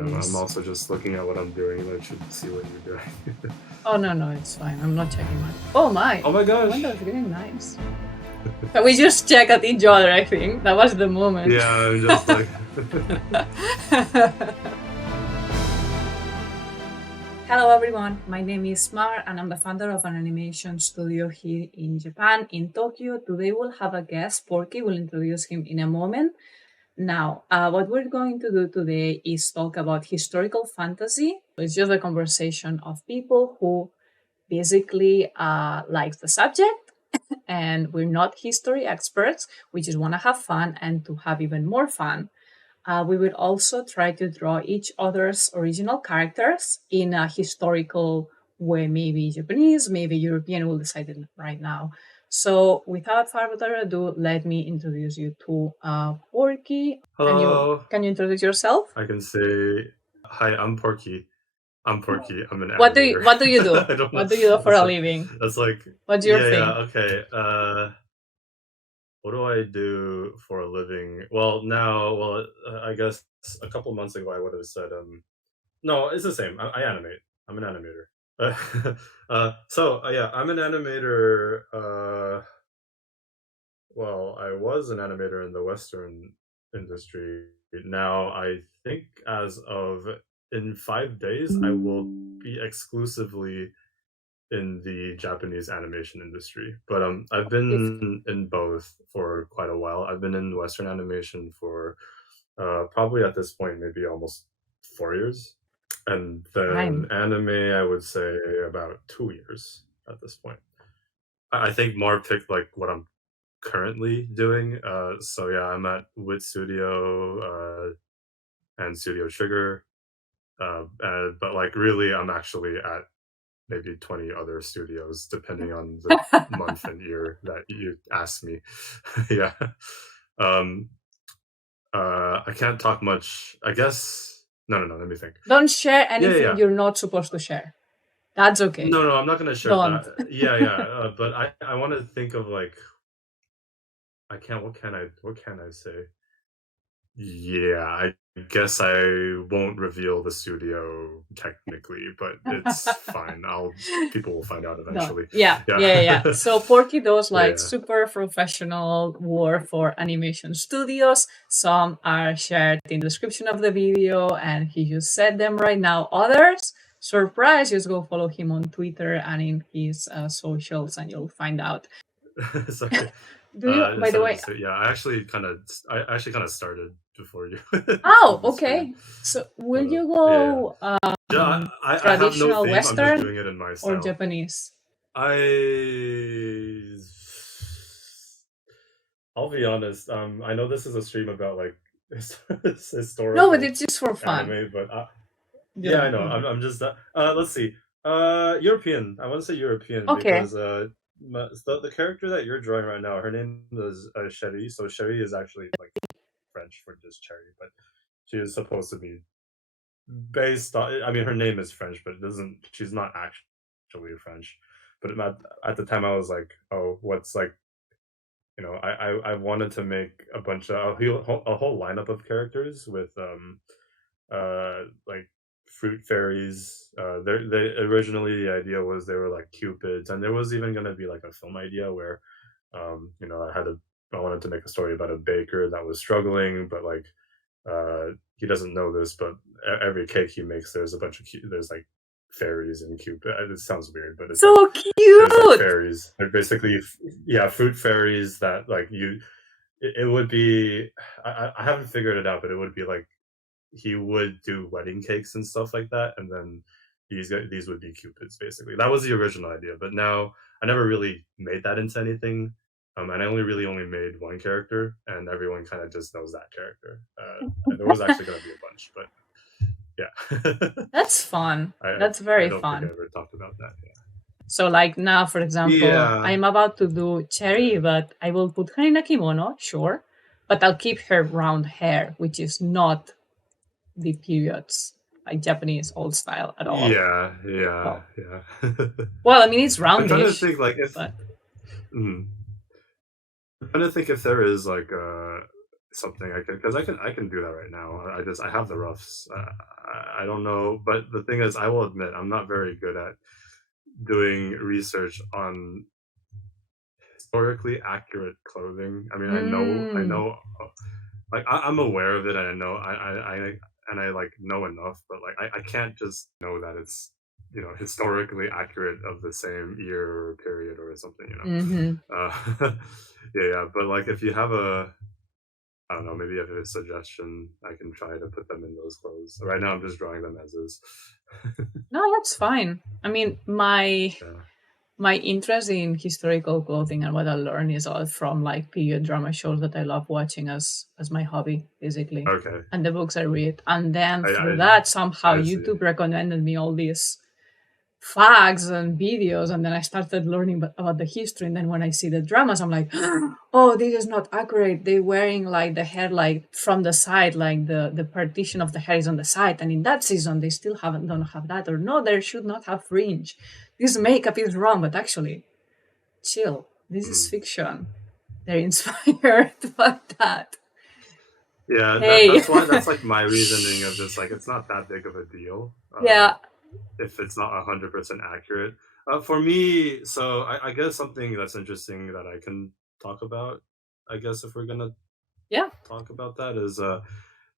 I'm please. also just looking at what I'm doing. I should see what you're doing. Oh, no, it's fine. I'm not checking mine. Oh my! Oh my The gosh! window is getting nice. Can we just check at each other, I think? That was the moment. Yeah, I'm just like... Hello everyone, my name is Mar and I'm the founder of an animation studio here in Japan, in Tokyo. Today we'll have a guest, Porkky. We'll introduce him in a moment. Now, what we're going to do today is talk about historical fantasy. It's just a conversation of people who basically likes the subject, and we're not history experts. We just want to have fun, and to have even more fun, we will also try to draw each other's original characters in a historical way, maybe Japanese, maybe European. We'll decide it right now. So, without further ado, let me introduce you to Porkky. Hello! Can you introduce yourself? I can say, hi, I'm Porkky. I'm Porkky. I'm an What animator. do you do? I don't know. What do you do for a living? That's like... What's your thing? Okay. What do I do for a living? Well, now, I guess a couple months ago I would have said, no, it's the same. I animate. I'm an animator. I'm an animator. Well, I was an animator in the Western industry. Now, I think in 5 days, I will be exclusively in the Japanese animation industry. But I've been in both for quite a while. I've been in Western animation for probably at this point maybe almost 4 years. And then anime, I would say about 2 years at this point. I think Mar picked like what I'm currently doing. I'm at WIT Studio and Studio Trigger. But like really, I'm actually at maybe 20 other studios, depending on the month and year that you ask me. Yeah. I can't talk much, I guess. No, let me think. Don't share anything you're not supposed to share. That's okay. No, I'm not going to share Don't. that. Yeah. But I want to think of like, what can I say? Yeah, I guess I won't reveal the studio technically, but it's fine. People will find out eventually. No. Yeah. So Porkky does like super professional work for animation studios. Some are shared in the description of the video, and he just said them right now. Others, surprise, just go follow him on Twitter and in his socials, and you'll find out. Sorry. By the way, I actually kind of started before you. Oh, okay. So will you go traditional Western I'm just doing it in my style. or Japanese? I'll be honest. I know this is a stream about like historical. No, but it's just for fun. Anime, but I know. I'm just. Let's see. European. I want to say European because the character that you're drawing right now, her name is Chéri. So Chéri is actually like French for just cherry, but she is supposed to be based on. I mean, her name is French, but she's not actually French. But at the time, I was like, oh, what's like. I wanted to make a bunch of a whole lineup of characters with like fruit fairies. They originally, the idea was they were like cupids, and there was even going to be like a film idea where I wanted to make a story about a baker that was struggling, but like he doesn't know this, but every cake he makes, there's like fairies and cupid. It sounds weird, but it's so like, cute. Like fairies. They're basically fruit fairies that like it would be. I haven't figured it out, but it would be like he would do wedding cakes and stuff like that, and then these would be cupids. Basically, that was the original idea. But now I never really made that into anything. And I only made one character, and everyone kind of just knows that character. And there was actually going to be a bunch, but yeah. That's fun. That's very fun. I don't think I ever talked about that. Yeah. So like now, for example, I'm about to do Chéri, but I will put her in a kimono, sure, but I'll keep her round hair, which is not the periods like Japanese old style at all. Yeah. Well, I mean, it's roundish. I'm trying to think like if. I'm trying to think if there is like something I can, because I can do that right now. I have the roughs. I don't know, but the thing is, I will admit I'm not very good at doing research on historically accurate clothing. I mean, I Mm. know, like I'm aware of it, and I know and I like know enough, but like I can't just know that it's historically accurate of the same year or period or something. Mhm. Yeah, yeah. But like if you have a I don't know, maybe if you have a suggestion, I can try to put them in those clothes. Right now, I'm just drawing them as is. No, that's fine. I mean, Yeah. my interest in historical clothing and what I learn is all from like period drama shows that I love watching as my hobby, basically, Okay. and the books I read. And then I through I that, somehow I see. YouTube recommended me all these facts and videos, and then I started learning about the history. And then when I see the dramas, I'm like, oh, this is not accurate. They wearing like the hair like from the side, like the partition of the hair is on the side, and in that season they still haven't don't have that, or no, there should not have fringe. This makeup is wrong, but actually, chill. This is Mhm. fiction. They're inspired by that. Yeah, Hey, that's like my reasoning of just like it's not that big of a deal yeah, if it's not 100% accurate. For me, so I guess something that's interesting that I can talk about, I guess if we're gonna yeah. talk about that is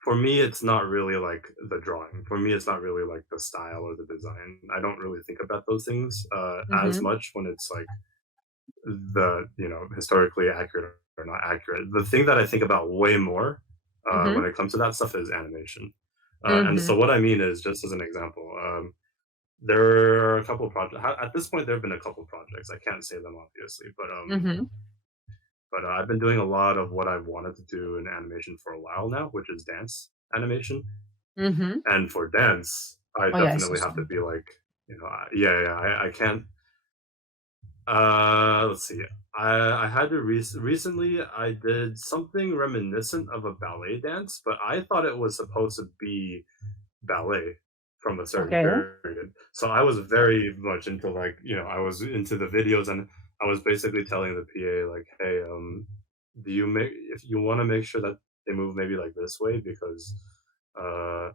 for me it's not really like the drawing. For me it's not really like the style or the design. I don't really think about those things as Mm-hmm. much when it's like the historically accurate or not accurate. The thing that I think about way more Mm-hmm. when it comes to that stuff is animation. And Mm-hmm. so what I mean is, just as an example, there are a couple projects. At this point, there have been a couple projects. I can't say them obviously, Mm-hmm. but I've been doing a lot of what I've wanted to do in animation for a while now, which is dance animation. Mm-hmm. And for dance, I Oh yeah, I saw definitely have to some. be like, yeah, yeah. I can't. Let's see. I had to recently. I did something reminiscent of a ballet dance, but I thought it was supposed to be ballet from a certain Okay. period. So I was very much into like, I was into the videos, and I was basically telling the PA like, hey, do you make if you want to make sure that they move maybe like this way because uh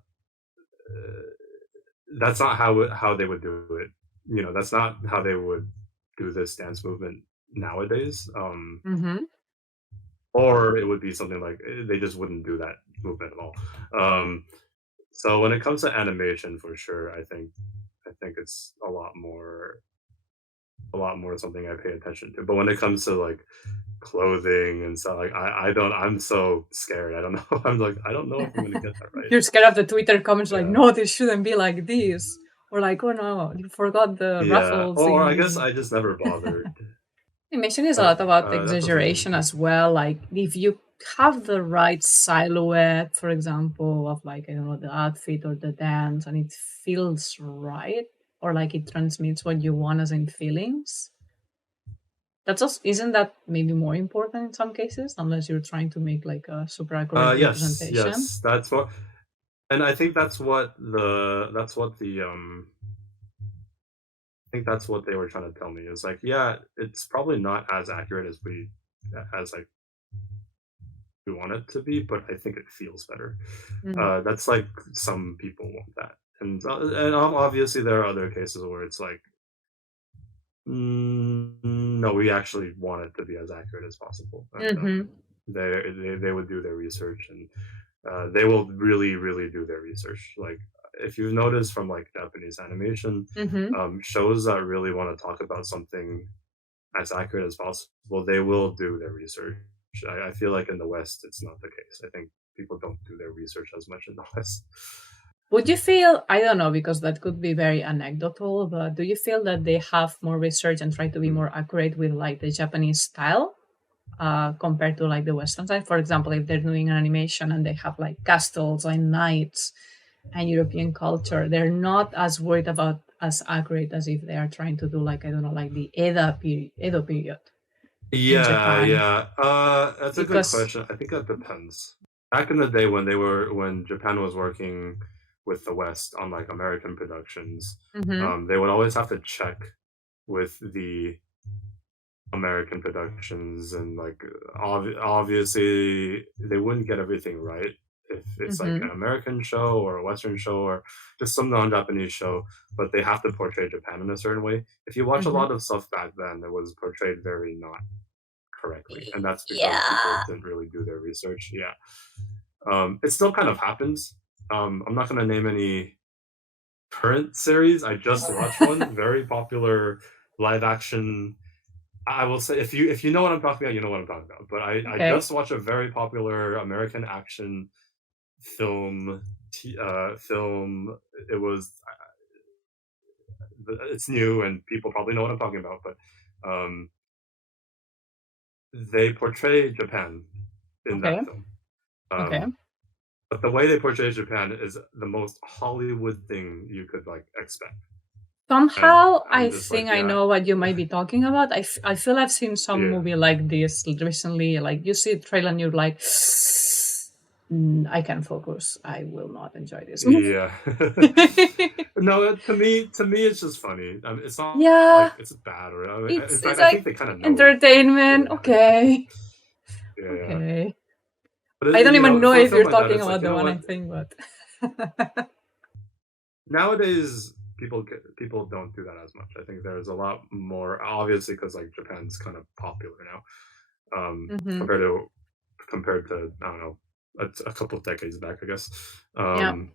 that's not how they would do it. That's not how they would do this dance movement nowadays. Mm-hmm. Or it would be something like they just wouldn't do that movement at all. Um, so when it comes to animation, for sure, I think it's a lot more something I pay attention to. But when it comes to like clothing and stuff, like I don't, I'm so scared. I don't know. I'm like, I don't know if I'm gonna get that right. You're scared of the Twitter comments like, Yeah. no, this shouldn't be like this. Or like, oh no, you forgot the Yeah. ruffles Or in I guess the I just never bothered. animation is a But lot about that's also exaggeration interesting. as well. Like if you have the right silhouette, for example, of like, I don't know, the outfit or the dance and it feels right, or like it transmits what you want as in feelings. That's also isn't that maybe more important in some cases, unless you're trying to make like a super accurate Yes, representation. yes, and I think that's what they were trying to tell me. Is like, yeah, it's probably not as accurate as like we want it to be, but I think it feels better. Mm. That's like some people want that, and obviously there are other cases where it's like, no, we actually want it to be as accurate as possible, and Mm-hmm. they would do their research, and they will really really do their research. Like if you've noticed from like Japanese animation, Mm-hmm. shows that really want to talk about something as accurate as possible, they will do their research. I feel like in the West, it's not the case. I think people don't do their research as much in the West. Would you feel, I don't know, because that could be very anecdotal, but do you feel that they have more research and try to be Mm. more accurate with like the Japanese style compared to like the Western side? For example, if they're doing an animation and they have like castles and knights and European culture, they're not as worried about as accurate as if they are trying to do like, I don't know, like the Edo period in Yeah, Japan. yeah. That's a good Because, question. I think that depends. Back in the day when Japan was working with the West on like American productions, mhm, they would always have to check with the American productions, and like obviously they wouldn't get everything right if it's like Mm-hmm. an American show or a Western show or just some non-Japanese show, but they have to portray Japan in a certain way. If you watch a Mm-hmm. lot of stuff back then, it was portrayed very not correctly, and that's because people Yeah. didn't really do their research. Yeah, it still kind of happens. I'm not going to name any current series. I just watched one very popular live action. I will say if you know what I'm talking about, you know what I'm talking about. But I Okay. just watched a very popular American action film. Film. It was it's new and people probably know what I'm talking about. But um, they portray Japan in Okay. that film. Okay. But the way they portray Japan is the most Hollywood thing you could like expect. And Somehow, I I'm just like, think I yeah, know what you might be talking about. I feel I've seen some yeah, movie like this recently. Like you see the trailer and you're like, I can't focus. I will not enjoy this movie. yeah. No, to me, it's just funny. It's not Yeah, like it's bad or in it's fact, I like think they kind of know. entertainment. Yeah, Okay, yeah, yeah. okay. But I don't you even know, know for a if film you're like that, talking it's like about you the know one what? I think, but Nowadays, people don't do that as much. I think there's a lot more, obviously, because like Japan's kind of popular now, hmm, compared to I don't know a couple of decades back, I guess. yeah. Um,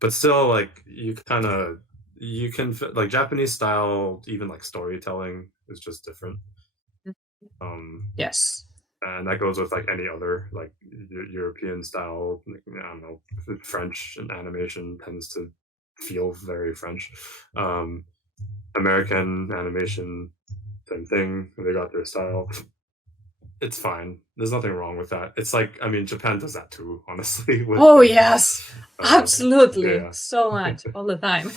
but still, like you kind of you can like Japanese style, even like storytelling is just different. Um, Yes. and that goes with like any other like European style. I don't know, French and animation tends to feel very French. Um, American animation, same thing. They got their style. It's fine. There's nothing wrong with that. It's like I mean, Japan does that too, honestly. With Oh like, yes, uh, absolutely, yeah, so much all the time.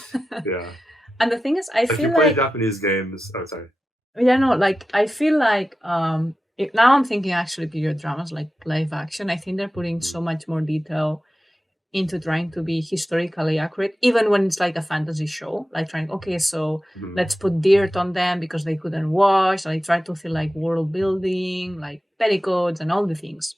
yeah. And the thing is, I If you feel play like Japanese games, oh sorry. yeah, no, like I feel like now I'm thinking actually period dramas like live action. I think they're putting Mm-hmm. so much more detail into trying to be historically accurate, even when it's like a fantasy show. Like trying, okay, so Mm-hmm. let's put dirt on them because they couldn't wash. Like try to feel like world building, like petticoats and all the things.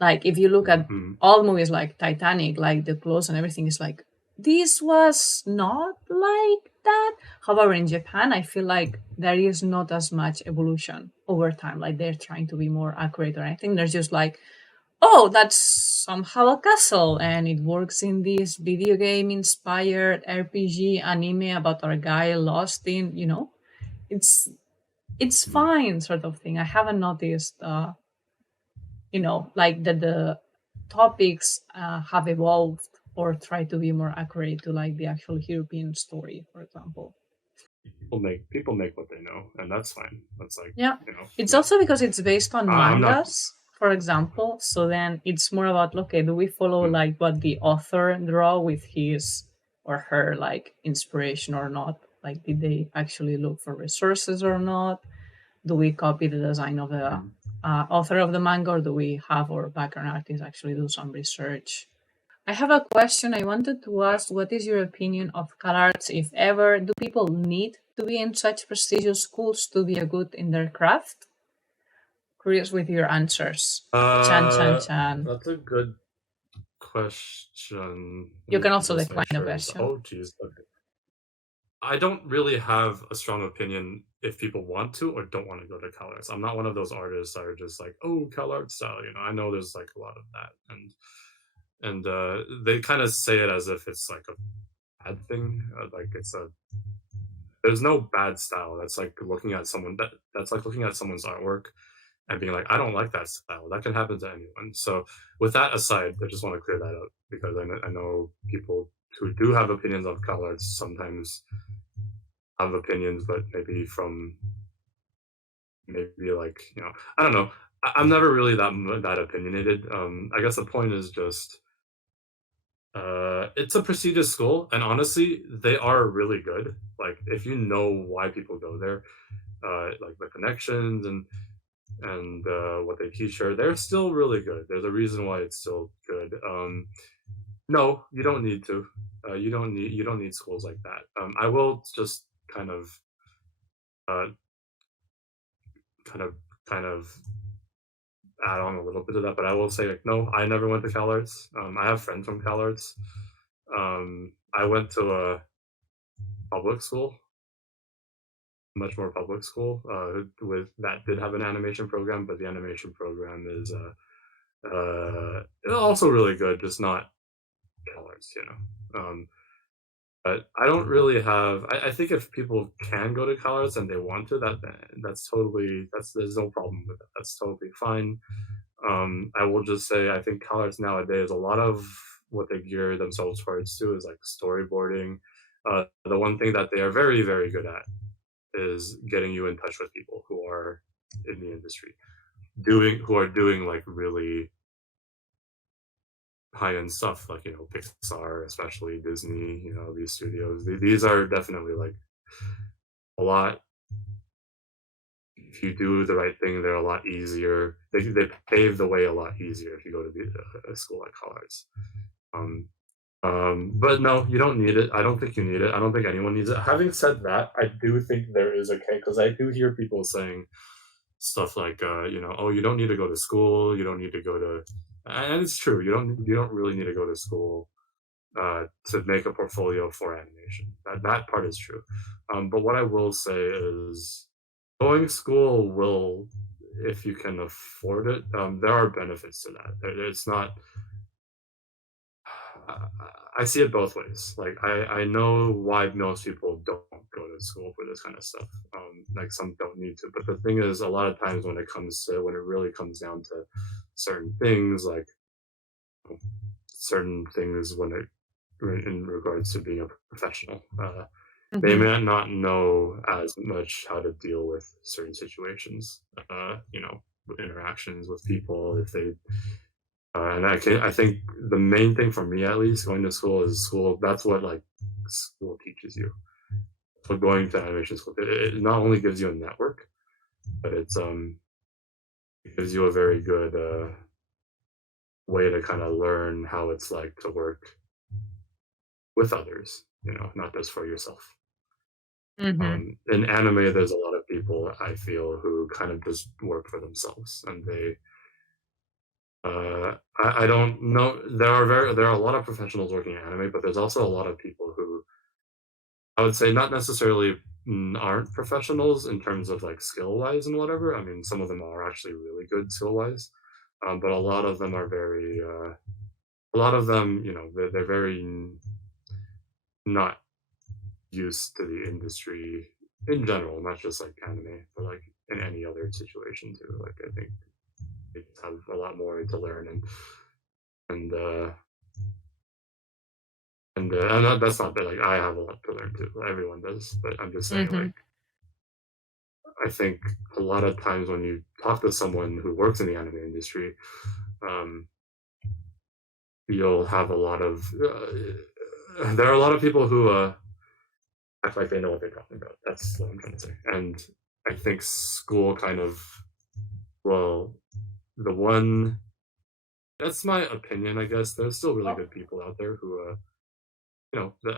Like if you look at Mm-hmm. all movies like Titanic, like the clothes and everything is like this was not like that. However, in Japan, I feel like there is not as much evolution over time. Like they're trying to be more accurate, or I think there's just like, oh, that's somehow a castle, and it works in this video game inspired RPG anime about our guy lost in. It's it's Mm-hmm. fine sort of thing. I haven't noticed like that the topics have evolved or try to be more accurate to like the actual European story, for example. People make what they know, and that's fine. That's like Yeah, you know, it's also because it's based on I'm not. mangas, for example. So then it's more about, okay, do we follow Mm, like what the author draw with his or her like inspiration or not? Like, did they actually look for resources or not? Do we copy the design of the mm. author of the manga, or do we have our background artists actually do some research? I have a question. I wanted to ask, what is your opinion of CalArts, if ever? Do people need to be in such prestigious schools to be a good in their craft? Curious with your answers. Chan, chan, Uh, chan. that's a good question. Let You me can also just make decline the sure. question. Oh, geez. Okay. I don't really have a strong opinion if people want to or don't want to go to CalArts. I'm not one of those artists that are just like, oh, CalArts style. You know, I know there's like a lot of that, and they kind of say it as if it's like a bad thing. Like it's a there's no bad style. That's like looking at that's like looking at someone's artwork and being like, I don't like that style. That can happen to anyone. So with that aside, I just want to clear that up because I know people who do have opinions of colors sometimes have opinions, but maybe from maybe like I don't know. I'm never really that opinionated. I guess the point is just it's a prestigious school, and honestly, they are really good. Like if you know why people go there, like the connections and what they teach her, they're still really good. There's a reason why it's still good. No, you don't need to. You don't need schools like that. I will just kind of uh, kind of kind of add on a little bit of that, but I will say, like, no, I never went to CalArts. I have friends from CalArts. I went to a public school, much more public school, with that did have an animation program, but the animation program is also really good, just not CalArts, you know. But I don't really have. I think if people can go to CalArts and they want to, that's totally there's no problem with that. That's totally fine. I will just say I think CalArts nowadays a lot of what they gear themselves towards too is like storyboarding. The one thing that they are very very good at is getting you in touch with people who are in the industry, who are doing like really high end stuff, like Pixar, especially Disney. These studios. These are definitely like a lot. If you do the right thing, they're a lot easier. They pave the way a lot easier if you go to a school like CalArts. But no, you don't need it. I don't think you need it. I don't think anyone needs it. Having said that, I do think there is a case, because I do hear people saying stuff like, oh, you don't need to go to school. You don't need to go to, and it's true. You don't really need to go to school to make a portfolio for animation. That part is true. But what I will say is, going to school will, if you can afford it, there are benefits to that. It's not. I see it both ways. Like I know why most people don't go to school for this kind of stuff. Like some don't need to, but the thing is, a lot of times when it really comes down to certain things, like certain things in regards to being a professional, they Mhm. may not know as much how to deal with certain situations. Interactions with people, if they and I think the main thing for me, at least, going to school is school. That's what like school teaches you. So going to animation school, it not only gives you a network, but it gives you a very good way to kind of learn how it's like to work with others. Not just for yourself. Mhm. In anime, there's a lot of people I feel who kind of just work for themselves, and I don't know. There are a lot of professionals working in anime, but there's also a lot of people who I would say not necessarily aren't professionals in terms of like skill wise and whatever. I mean, some of them are actually really good skill wise, but a lot of them are very. A lot of them, they're very not used to the industry in general, not just like anime, but like in any other situation too. Like I think they just have a lot more to learn, and that's not that, like, I have a lot to learn too. Everyone does, but I'm just saying, like, Mhm. I think a lot of times when you talk to someone who works in the anime industry, um, you'll have a lot of. There are a lot of people who act like they know what they're talking about. That's what I'm trying to say, and I think school kind of, well, the one. That's my opinion, I guess. There's still really good people out there who,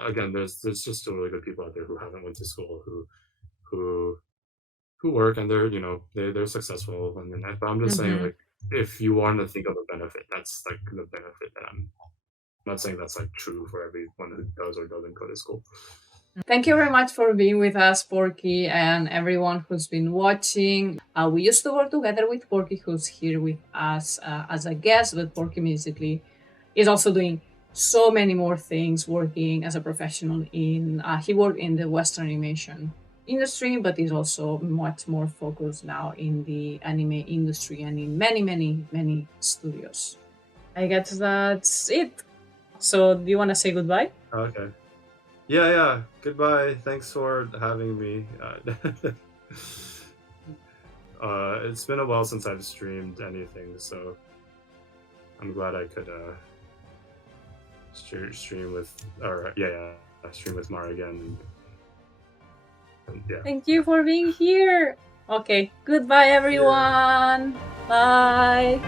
again, there's just still really good people out there who haven't went to school, who work, and they're successful, and then but I'm just saying, Mhm. like, if you want to think of a benefit, that's like the benefit that I'm not saying that's like true for everyone who does or doesn't go to school. Thank you very much for being with us, Porky, and everyone who's been watching. We used to work together with Porky, who's here with us as a guest, but Porky basically is also doing so many more things, working as a professional in. He worked in the Western animation industry, but is also much more focused now in the anime industry and in many, many, many studios. I guess that's it. So, do you want to say goodbye? Okay. Yeah, yeah. Goodbye. Thanks for having me. It's been a while since I've streamed anything, so I'm glad I could stream with, or yeah, yeah, stream with Mar again. And yeah. Thank you for being here. Okay, goodbye, Yeah. everyone. Bye.